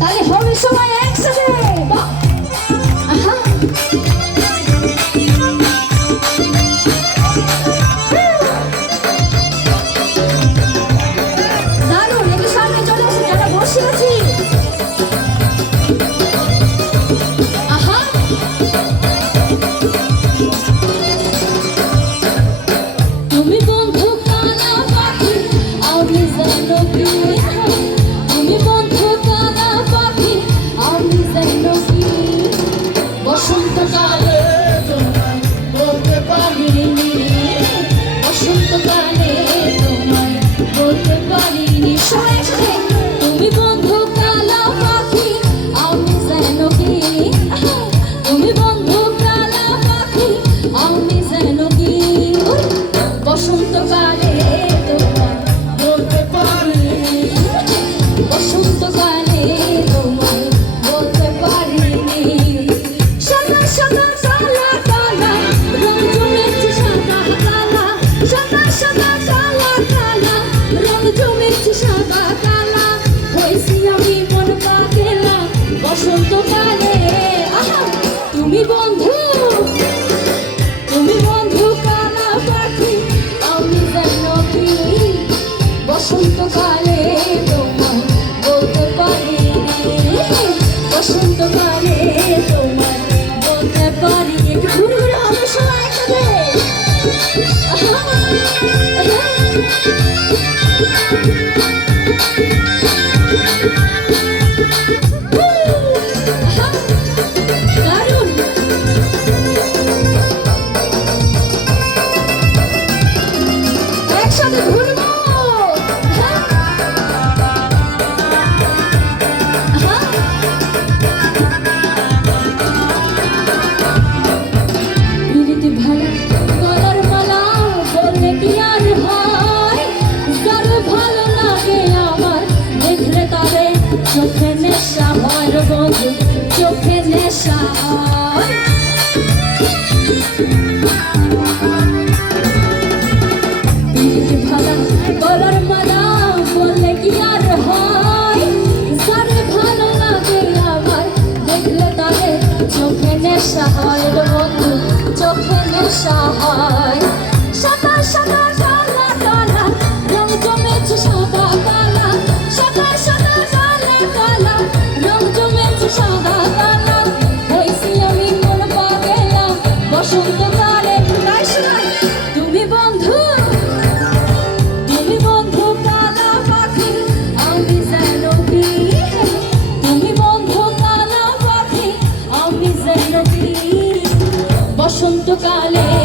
তাহলে হবে সবাই একসাথে বলতে পারি চন্দ্র বন্ধু, চোখে নেশা। ভালা বলার মালা বললে কি আর হয়? সারে ভালো লাগে আমার, দেখলে তারে চোখে বন্ধু, চোখে নেশা হয়। বসন্তকালে